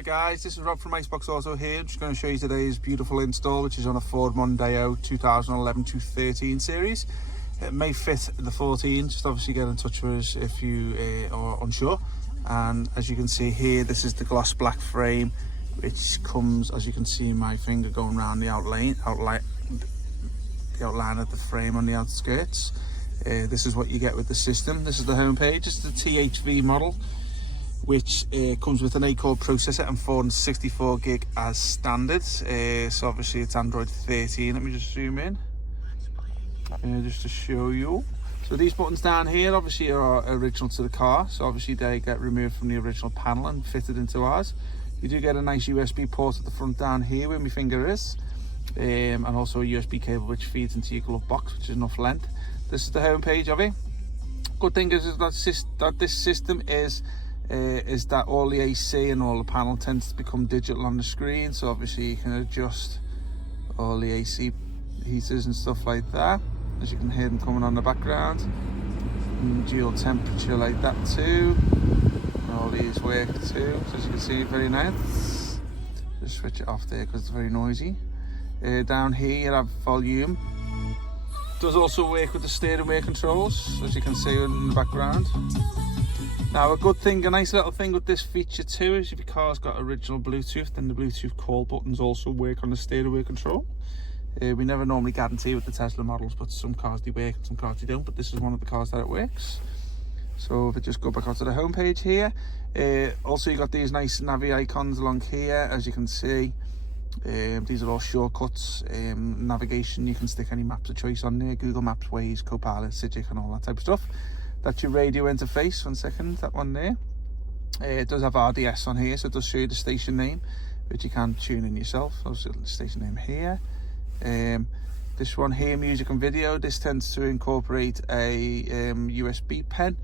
Hi guys, this is Rob from Iceboxauto here. I'm just going to show you today's beautiful install, which is on a Ford Mondeo 2011 to 13 series. It may fit the 14, just obviously get in touch with us if you are unsure. And as you can see here, this is the gloss black frame, which comes, as you can see, my finger going around the outline of the frame on the outskirts. This is what you get with the system. This is the home page. It's the THV model, which comes with an 8-core processor and 464 gig as standard. So obviously it's Android 13. Let me just zoom in just to show you. So these buttons down here obviously are original to the car, so obviously they get removed from the original panel and fitted into ours. You do get a nice USB port at the front down here where my finger is, and also a USB cable which feeds into your glove box, which is enough length. This is the home page of it. Good thing is that this system is that all the AC and all the panel tends to become digital on the screen, so obviously you can adjust all the AC heaters and stuff like that, as you can hear them coming on the background, and dual temperature like that too, and all these work too, so as you can see, very nice. Just switch it off there because it's very noisy. Down here you have volume. Does also work with the steering wheel controls, as you can see in the background. Now a nice little thing with this feature too is if your car's got original Bluetooth, then the Bluetooth call buttons also work on the steering wheel control. We never normally guarantee with the Tesla models, but some cars they work and some cars they don't, but this is one of the cars that it works. So if I just go back onto the home page here, also you got these nice navi icons along here, as you can see. These are all shortcuts, navigation. You can stick any maps of choice on there: Google Maps, Waze, Copilot, Cigic, and all that type of stuff. That's your radio interface. 1 second, that one there. It does have RDS on here, so it does show you the station name, which you can tune in yourself. Also the station name here. This one here, music and video. This tends to incorporate a USB pen.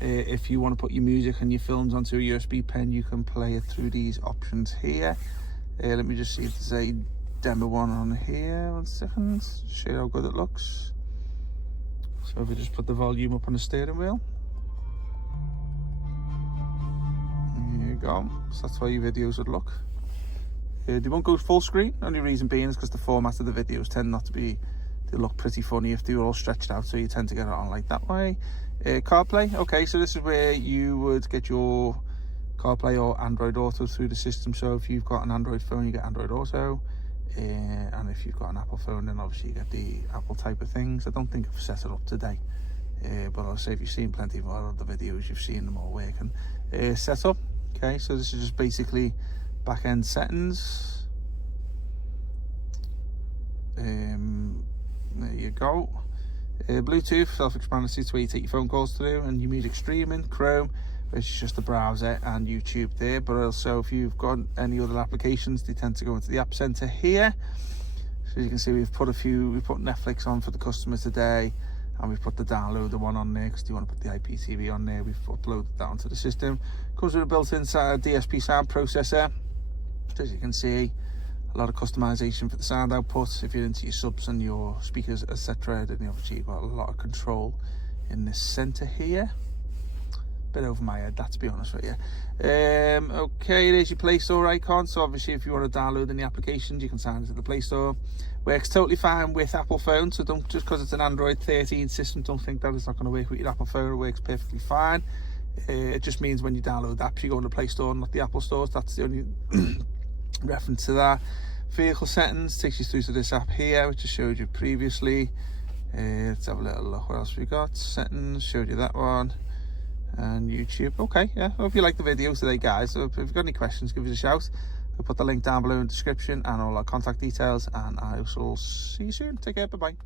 If you want to put your music and your films onto a USB pen, you can play it through these options here. Let me just see if there's a demo one on here. 1 second, show you how good it looks. So if we just put the volume up on the steering wheel, there you go. So that's how your videos would look. They won't go full screen. Only reason being is because the format of the videos tend not to be, they look pretty funny if they're all stretched out, so you tend to get it on like that way. CarPlay, okay, so this is where you would get your CarPlay or Android Auto through the system. So if you've got an Android phone, you get Android Auto, and if you've got an Apple phone, then obviously you get the Apple type of things. I don't think I've set it up today, but I'll say if you've seen plenty of other videos, you've seen them all working. Set up, okay, so this is just basically back end settings. There you go. Bluetooth, self-explanatory, to where you take your phone calls through, and your music streaming. Chrome, which is just the browser, and YouTube there. But also if you've got any other applications, they tend to go into the app center here. So you can see we've put Netflix on for the customer today, and we've put the downloader one on there because you want to put the IPTV on there. We've uploaded that onto the system. Comes with a built-in DSP sound processor. So as you can see, a lot of customization for the sound output. If you're into your subs and your speakers, etc., then obviously you've got a lot of control in this center here. Bit over my head, that, to be honest with you. Okay, there's your Play Store icon. So obviously if you want to download any applications, you can sign into the Play Store. Works totally fine with Apple phones, so don't, just because it's an Android 13 system, don't think that it's not going to work with your Apple phone. It works perfectly fine. It just means when you download apps, you go in the Play Store, not the Apple stores. That's the only reference to that. Vehicle settings takes you through to this app here, which I showed you previously. Let's have a little look what else we got. Settings, showed you that one. And YouTube. Okay, yeah, hope you like the video today, guys. So if you've got any questions, give us a shout. I'll put the link down below in the description and all our contact details, and I will see you soon. Take care, bye bye.